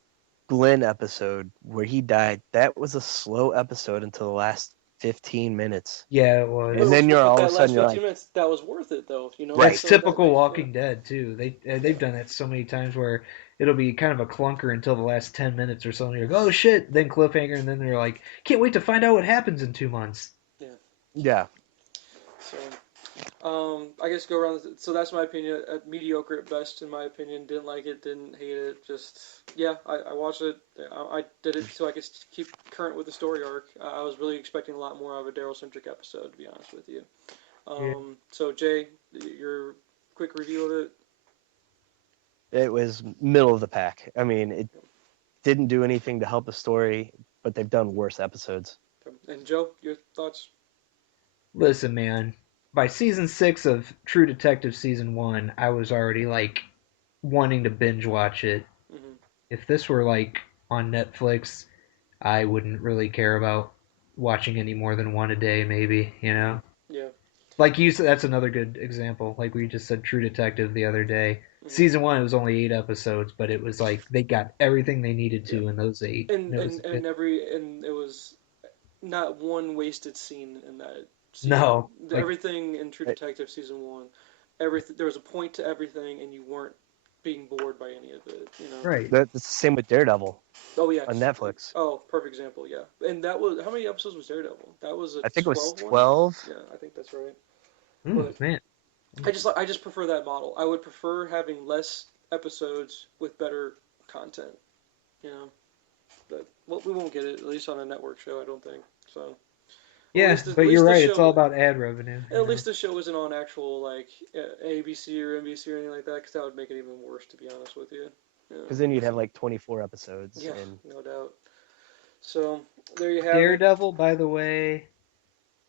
Glenn episode where he died, that was a slow episode until the last 15 minutes. Yeah, it was. And then you're But all of a that sudden, last you're 15 like, minutes that was worth it though. right. That's So that typical makes yeah Walking Dead too. yeah They've done that so many times where it'll be kind of a clunker until the last 10 minutes or something. You're like, oh shit, then cliffhanger, and then they're like, can't wait to find out what happens in 2 months. yeah. Yeah. So I guess go around. So that's my opinion. Mediocre at best, in my opinion. Didn't like it. Didn't hate it. Just yeah, I watched it. I did it so I could keep current with the story arc. I was really expecting a lot more of a Daryl centric episode, to be honest with you. Yeah, So Jay, your quick review of it. It was middle of the pack. I mean, it didn't do anything to help the story, but they've done worse episodes. And Joe, your thoughts? listen, man. By season 6 of True Detective season 1, I was already like wanting to binge watch it. Mm-hmm. If this were like on Netflix, I wouldn't really care about watching any more than one a day, maybe. Yeah. Like you said, that's another good example. Like we just said, True Detective the other day. Mm-hmm. Season 1 it was only 8 episodes, but it was like they got everything they needed Yeah. to in those eight. And And it was and good. and every and it was not one wasted scene in that season. No, like Everything in True Right. Detective season one, everything there was a point to everything, and you weren't being bored by any of it. right. That's the same with Daredevil Oh yeah. on Netflix. Oh, perfect example. Yeah. And that was how many episodes was Daredevil? That was a I think it was 12 one. 12. Yeah, I think that's right. But Man. I just prefer that model. I would prefer having less episodes with better content. You know. But well, we won't get it at least on a network show. I don't think so. Well, Yeah, at but you're least this right. It's all show about ad revenue. at least this show isn't on actual like ABC or NBC or anything like that, because that would make it even worse, to be honest with you. Yeah, Because then you'd have so like 24 episodes. yeah, And no doubt. So there you have it. Daredevil, by the way,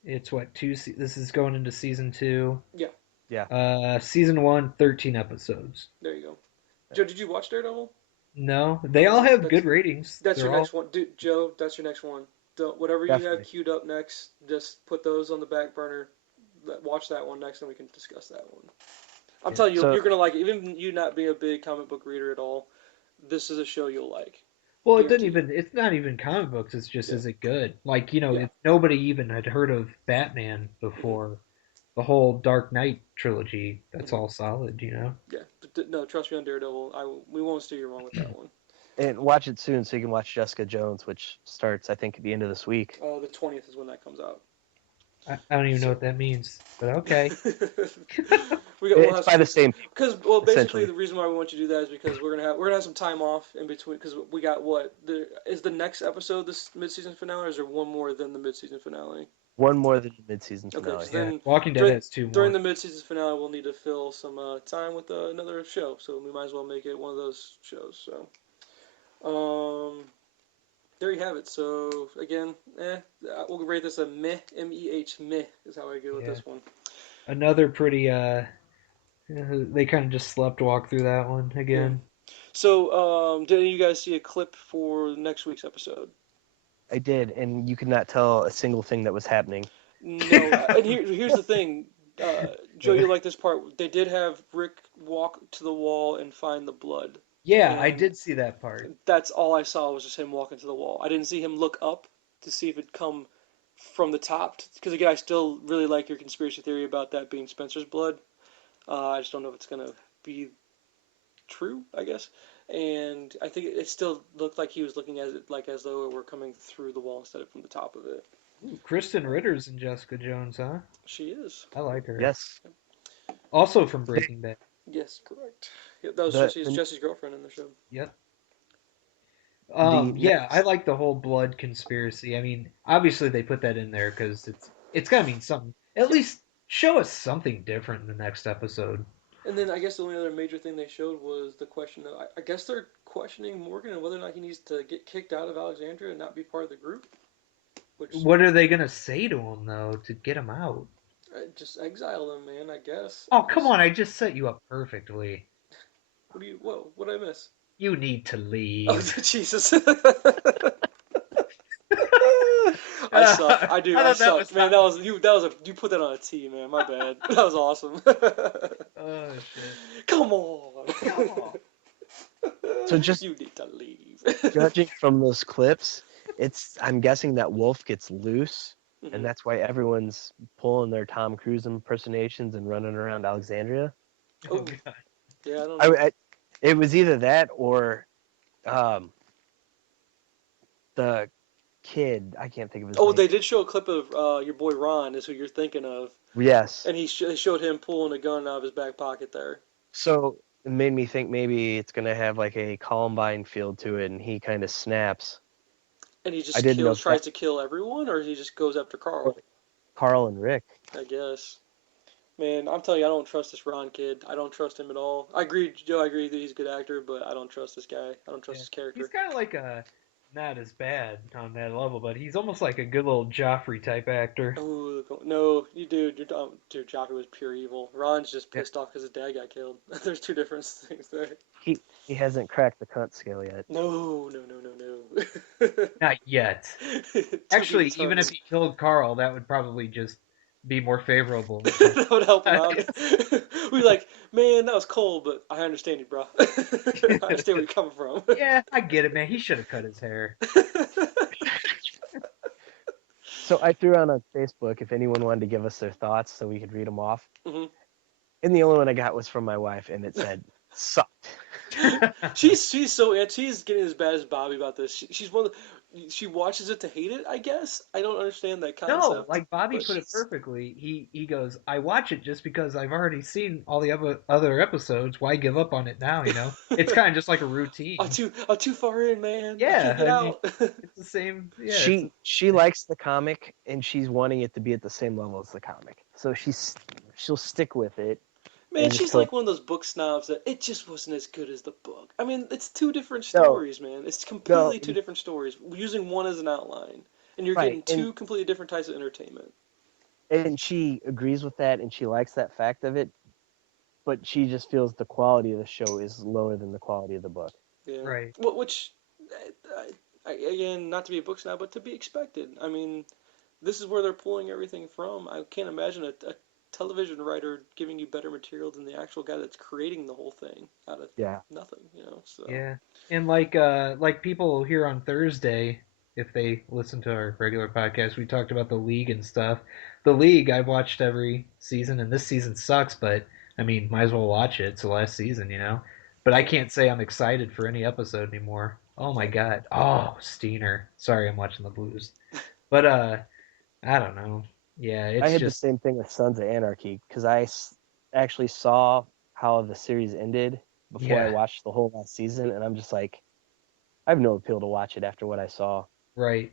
it's what this is going into season 2. Yeah, yeah. Season 1, 13 episodes. there you go. Joe, did you watch Daredevil? No, they all have That's good ratings. that's your They're all next one, dude. Joe, that's your next one. Whatever you have Definitely. queued up next, just put those on the back burner. Watch that one next, and we can discuss that one. I'm yeah. telling you, So, you're gonna like it. Even you not being a big comic book reader at all, this is a show you'll like. Well, it didn't Guarantee you. even. It's not even comic books. It's just Yeah. is it good? Like Yeah. if nobody even had heard of Batman Mm-hmm. before the whole Dark Knight trilogy. That's Mm-hmm. all solid. Yeah. But no, trust me on Daredevil. We won't steer you wrong with that one. And watch it soon so you can watch Jessica Jones, which starts, I think, at the end of this week. Oh, the 20th is when that comes out. I don't even know So what that means, but okay. we'll It's have by some the same people, because well basically essentially. the reason why we want you to do that is because we're gonna have some time off in between because we got is the next episode this mid-season finale or is there one more than the mid-season finale? One more than the mid-season Okay, because finale. Yeah, then Walking Dead during has two during more. the mid-season finale we'll need to fill some time with another show, so we might as well make it one of those shows. So there you have it. So again, we'll rate this a meh, meh, meh is how I go with Yeah, this one. another pretty. They kind of just slept walk through that one Yeah. again. So, did any of you guys see a clip for next week's episode? I did, and you could not tell a single thing that was happening. No. And here's the thing, Joe, you like this part. They did have Rick walk to the wall and find the blood, Yeah, I and did see that part. that's all I saw was just him walking to the wall. I didn't see him look up to see if it come from the top. Because again, I still really like your conspiracy theory about that being Spencer's blood. I just don't know if it's gonna be true, I guess. And I think it still looked like he was looking at it like as though it were coming through the wall instead of from the top of it. Ooh, Kristen Ritter's in Jessica Jones, huh? She is. I like her. Yes. Also from The, Breaking Bad. Yes, correct. Yep, that was the, Jesse's the, Jesse's girlfriend in the show. Yep. the Yeah, I next, like the whole blood conspiracy. I mean, obviously they put that in there because it's gotta mean something. At Yeah. least show us something different in the next episode. And then I guess the only other major thing they showed was the question of I guess they're questioning Morgan and whether or not he needs to get kicked out of Alexandria and not be part of the group, which What are they gonna say to him though to get him out? just exile them, man. I guess. Oh, come Just on! I just set you up perfectly. what do you? Whoa! What did I miss? You need to Oh leave. Jesus! I suck. I I do. I thought that suck, was man. hot. That was you. That was you put that on a T, man. My bad. That was awesome. Oh shit! Come on. Come on. so just You need to leave. judging from those clips, I'm guessing that Wolf gets loose, and hmm that's why everyone's pulling their Tom Cruise impersonations and running around Alexandria. Oh Oh, god. yeah. I don't I, know. I it was either that or um, the kid. I can't think of his Oh, name. they did show a clip of your boy Ron, is who you're thinking of, Yes. and they showed him pulling a gun out of his back pocket there, So it made me think maybe it's gonna have like a Columbine feel to it, and he kind of snaps. and he I just didn't know kills, if that tries to kill everyone, or he just goes after or Carl. Carl and Rick. I guess. Man, I'm telling you, I don't trust this Ron kid. I don't trust him at all. I agree, Joe. I agree that he's a good actor, but I don't trust this guy. I don't trust Yeah, his he's character. kind of like a not as bad on that level, but he's almost like a good little Joffrey type actor. Oh no, you dude, dude. Joffrey was pure evil. Ron's just Yeah. pissed off because his dad got killed. There's two different things there. He hasn't cracked the cunt scale yet. No, no, no, no, no. Not yet. To be Actually, even if determined. he killed Carl, that would probably just be more favorable to That would help him out. yes. We'd be like, man, that was cold, but I understand you, bro. I understand where you're coming from. Yeah, I get it, man. He should have cut his hair. So I threw on Facebook if anyone wanted to give us their thoughts so we could read them off. hmm And the only one I got was from my wife, and it said sucked. she's so she's getting as bad as Bobby about this. She's one of she watches it to hate it. I guess I don't understand that No, concept, like Bobby but put it perfectly. He goes, I watch it just because I've already seen all the other episodes. Why give up on it now? You know, it's kind of just like a routine. I'm too far in, man. I can't Yeah, get I mean, out. it's the same. Yeah, it's She likes the comic, and she's wanting it to be at the same level as the comic. So she'll stick with it Man, and just she's till like one of those book snobs that it just wasn't as good as the book. I mean, it's two different no stories, man. It's no completely two different stories, using one as an outline, and you're right getting two completely different types of entertainment. and she agrees with that and she likes that fact of it, but she just feels the quality of the show is lower than the quality of the book. Yeah, right. which, again, not to be a book snob, but to be expected. I mean, this is where they're pulling everything from. I can't imagine a television writer giving you better material than the actual guy that's creating the whole thing out of Yeah. nothing, you know. So, Yeah, and like people here on Thursday, if they listen to our regular podcast, we talked about the league and stuff. The league, I've watched every season, and this season sucks, but I mean, might as well watch it. It's the last season, you know. But I yeah. can't say I'm excited for any episode anymore. Oh my So God. Oh, Steiner. Sorry, I'm watching the Blues. But I don't know. Yeah, I it's had the just same thing with Sons of Anarchy because actually saw how the series ended before I yeah, watched the whole last season, and I'm just like, I have no appeal to watch it after what I saw. right.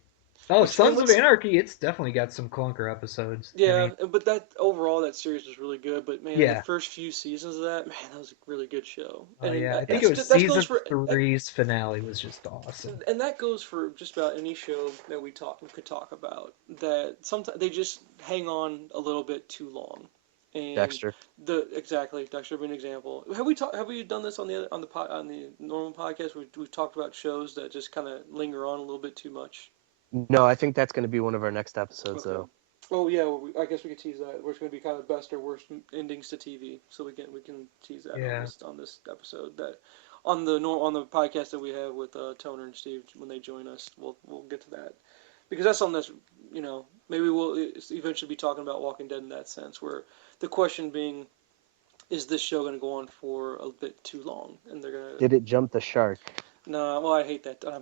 Oh, which and Sons of what's Anarchy, it's definitely got some clunker episodes. I yeah, mean, but that overall that series was really good. But man, the yeah. first few seasons of that, man, that was a really good show. Oh yeah, I think Yeah. it was That goes season for three's finale was just awesome. and that goes for just about any show that we could talk about. That sometimes they just hang on a little bit too long, and Dexter. the exactly Dexter being an example. Have we done this on on the normal podcast? We've talked about shows that just kind of linger on a little bit too much. No, I think that's going to be one of our next episodes, Okay. though. Oh yeah, well, I guess we could tease that. We're going to be kind of best or worst endings to TV, so we can tease that Yeah, on this episode. That on the podcast that we have with Toner and Steve when they join us, we'll get to that because that's something that's maybe we'll eventually be talking about Walking Dead in that sense, where the question being is this show going to go on for a bit too long, and they're going to Did it jump the shark? no, well, I hate that. I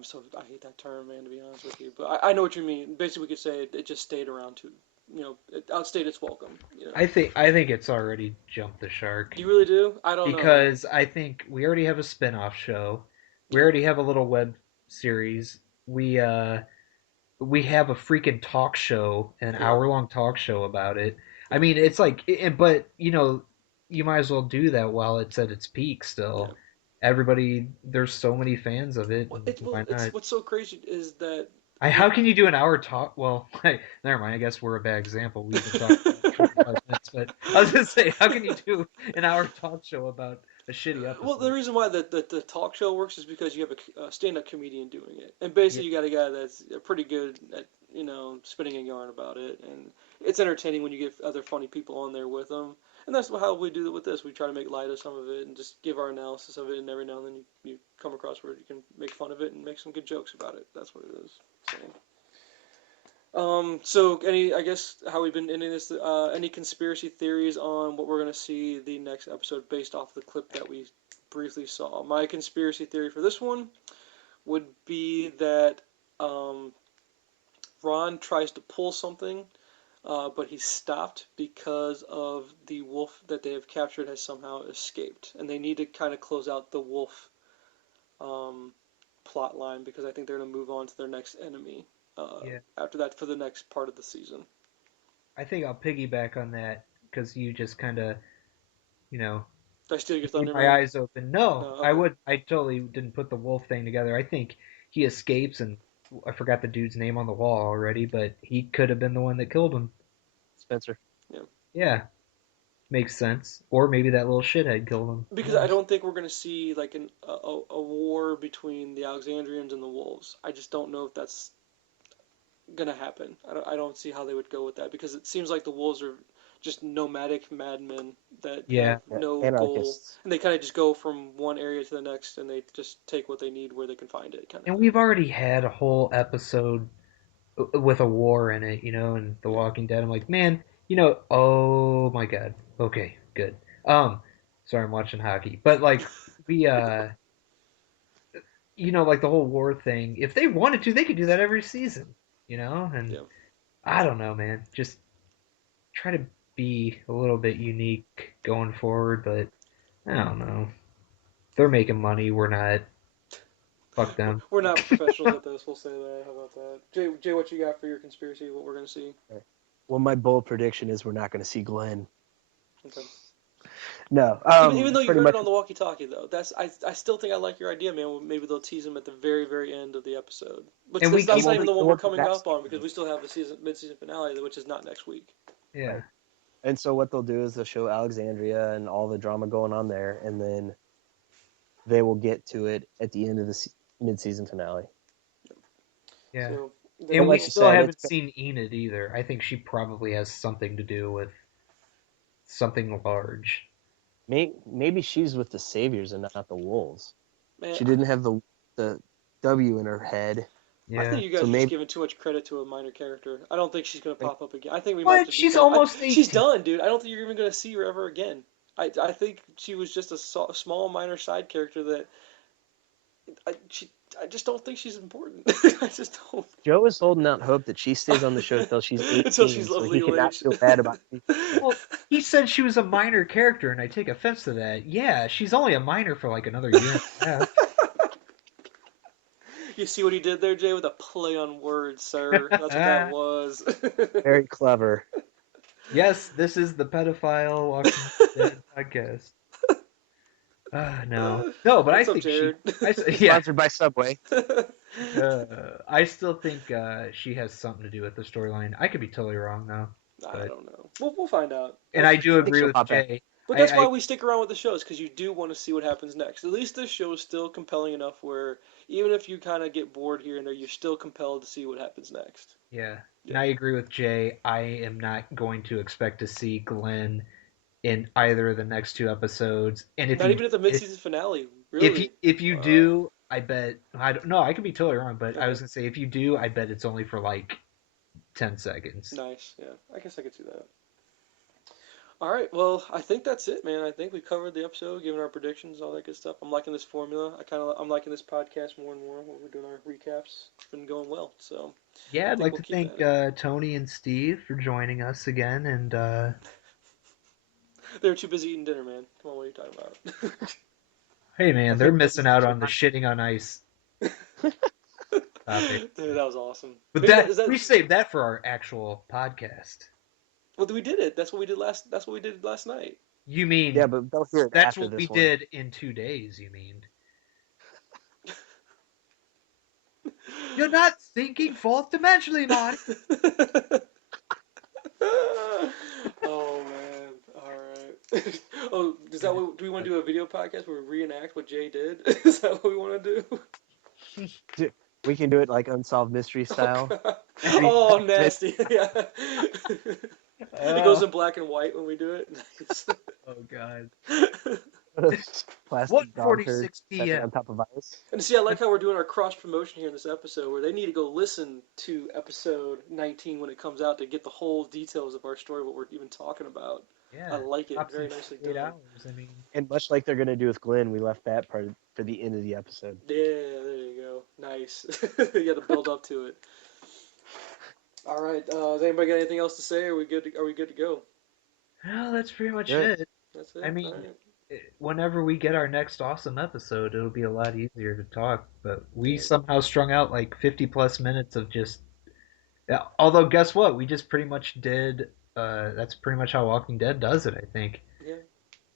hate that term, man. To be honest with you, but I know what you mean. Basically, we could say it just stayed around too. It outstayed its welcome. I think it's already jumped the shark You really do? I don't know. because I think we already have a spin-off show. We Yeah, already have a little web series. We have a freaking talk show, an yeah, hour-long talk show about it. I yeah, mean, it's like, but you might as well do that while it's at its peak yeah. still. Everybody, there's so many fans of it, and why It's not? what's so crazy is that How the can you do an hour talk? Well, never mind. I guess we're a bad example. We've been talking for like 25 minutes, but I was gonna say, how can you do an hour talk show about a shitty well, the episode? reason why the talk show works is because you have a stand-up comedian doing it, and Yeah, basically you got a guy that's pretty good at spinning a yarn about it, and it's entertaining when you get other funny people on there with them, and that's how we do it with this. We try to make light of some of it and just give our analysis of it, and every now and then you come across where you can make fun of it and make some good jokes about it. That's what it is. So. So I guess how we've been ending this, any conspiracy theories on what we're going to see the next episode based off the clip that we briefly saw? My conspiracy theory for this one would be that um, Ron tries to pull something, but he's stopped because of the wolf that they have captured has somehow escaped, and they need to kind of close out the wolf um, plot line because I think they're going to move on to their next enemy yeah. after that for the next part of the season. I think I'll piggyback on that because you just kind of, you know, Did I steal your made thunder, my man? eyes open. No, No, I okay. would. I totally didn't put the wolf thing together. I think he escapes, and I forgot the dude's name on the wall already, but he could have been the one that killed him. Spencer. Yeah, Yeah, makes sense. Or maybe that little shithead killed him. Who because I knows? don't think we're going to see like a war between the Alexandrians and the wolves. I just don't know if that's going to happen. I don't see how they would go with that because it seems like the wolves are just nomadic madmen that have Yeah, Yeah, no goal, anarchists. and they kind of just go from one area to the next, and they just take what they need where they can find it, kind of and thing. we've already had a whole episode with a war in it, in The Yeah, Walking Dead. I'm like, man, oh my God. Okay, good. Sorry, I'm watching hockey, but like we, like the whole war thing. If they wanted to, they could do that every season, And yeah. I don't know, man. Just try to be a little bit unique going forward, but I don't know. They're making money. We're not. Fuck them. We're not professionals at this. We'll say that. How about that, Jay? What you got for your conspiracy? What we're going to see? Well, my bold prediction is we're not going to see Glenn. Okay. No, Even though you pretty heard it much. on the walkie-talkie, though, I still think I like your idea, man. Maybe they'll tease him at the very, very end of the episode. But And we that's It keep. not won't even be. the It one we're won't be coming that up on because season. we still have the mid-season finale, which is not next week. Yeah. Right. And so what they'll do is they'll show Alexandria and all the drama going on there, and then they will get to it at the end of the mid-season finale. Yeah. So But And then we like you still said, haven't seen Enid either. I think she probably has something to do with something large. maybe she's with the Saviors and not the Wolves. man, She didn't have the W in her head, I Yeah. think you so guys are just maybe giving too much credit to a minor character. I don't think she's gonna like, pop up again. I think we might have What? to be She's done. almost She's 18. done, dude. I don't think you're even gonna see her ever again. I think she was just a small minor side character that she I just don't think she's important. I just don't. Joe is holding out hope that she stays on the show till she's Until 18, she's so of he legal cannot age. feel bad about teaching her. Well, he said she was a minor character, and I take offense to that. Yeah, she's only a minor for like another year and a half. You see what he did there, Jay, with a play on words, sir. That's what that was. Very clever. Yes, this is the pedophile Walking Dead podcast. No, no, but I What's up, think she. Jared? Yeah, Sponsored by Subway. I still think she has something to do with the storyline. I could be totally wrong though, I but don't know. We'll find out. and I That's do I think agree she'll with pop back. Jay. But that's I why we stick around with the shows, because you do want to see what happens next. At least this show is still compelling enough where even if you kind of get bored here and there, you're still compelled to see what happens next. yeah, and Yeah. I agree with Jay. I am not going to expect to see Glenn in either of the next two episodes. And if Not you even at the if mid-season finale, if you really. if you Wow. do, I bet I don't, no, I could be totally wrong, but I Okay. was gonna say if you do, I bet it's only for like 10 seconds. Nice. Yeah. I guess I could see that. All right. Well, I think that's it, man. I think we covered the episode, given our predictions, all that good stuff. I'm liking this formula. I'm liking this podcast more and more when we're doing our recaps. It's been going well, so Yeah, I I'd think like we'll to keep thank at it. Tony and Steve for joining us again, and They were too busy eating dinner, man. Come on, what are you talking about? hey I man, they're think they'll missing just out chill on the on. shitting on ice topic. Dude, that was awesome. But Maybe that that is that. we saved that for our actual podcast. Well, we did it. That's what we did last. That's what we did last night. You Yeah, mean but they'll hear it that's after what we this one. did in 2 days? You mean you're not thinking fourth dimensionally, Marty? Oh man! All right. Oh, is that what? Do we want to do a video podcast where we reenact what Jay did? Is that what we want to do? We can do it like Unsolved Mystery Oh style. god! Every Oh, 5 minutes, nasty! Yeah. It goes Oh, in black and white when we do it. Nice. oh God. put a plastic dog turd 1:46 set it p.m. on top of ice. And see, I like how we're doing our cross promotion here in this episode, where they need to go listen to episode 19 when it comes out to get the whole details of our story, what we're even talking about. I Yeah, like it. drops Very in nicely 8 done. hours. I mean, And much like they're gonna do with Glenn, we left that part for the end of the episode. Yeah, there you go. Nice. You got to build up to it. All right. Has anybody got anything else to say? Are we good? Are we good to go? well, that's pretty much Good. it. That's I it. All mean, right. whenever we get our next awesome episode, it'll be a lot easier to talk. But we Yeah. somehow strung out like 50 plus minutes of just. Yeah, although, guess what? We just pretty much did. That's pretty much how Walking Dead does it, I think. Yeah.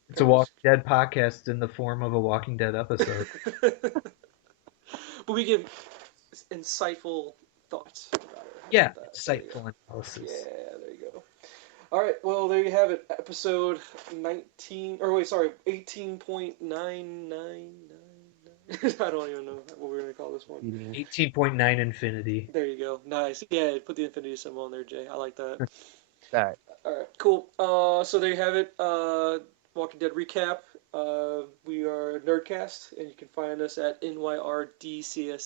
It's a That is. Walking Dead podcast in the form of a Walking Dead episode. But we give insightful thoughts about it. How Yeah, about that? There you go. insightful analysis. Yeah, there you go. All right, well, there you have it. Episode 19, or wait, sorry, 18.999. I don't even know what we're going to call this one. Eating. 18.9 Infinity. There you go. Nice. Yeah, put the infinity symbol on there, Jay. I like that. All right. All right, cool. So there you have it. Walking Dead recap. We are Nerdcast, and you can find us at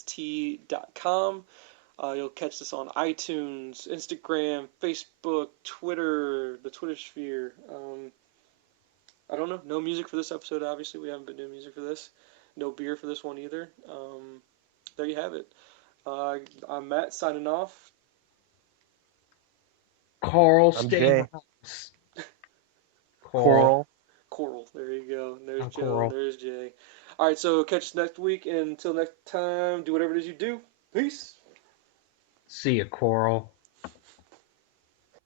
nyrdcst.com. You'll catch us on iTunes, Instagram, Facebook, Twitter, the Twitter sphere. I don't know. No music for this episode, obviously. We haven't been doing music for this. No beer for this one either. There you have it. I'm Matt signing off. Carl, I'm stay in the Jay. house. Carl. Coral. Coral. There you go. And there's I'm Joe and Coral. there's Jay. All right, so catch us next week. And until next time, do whatever it is you do. Peace. See ya, Coral.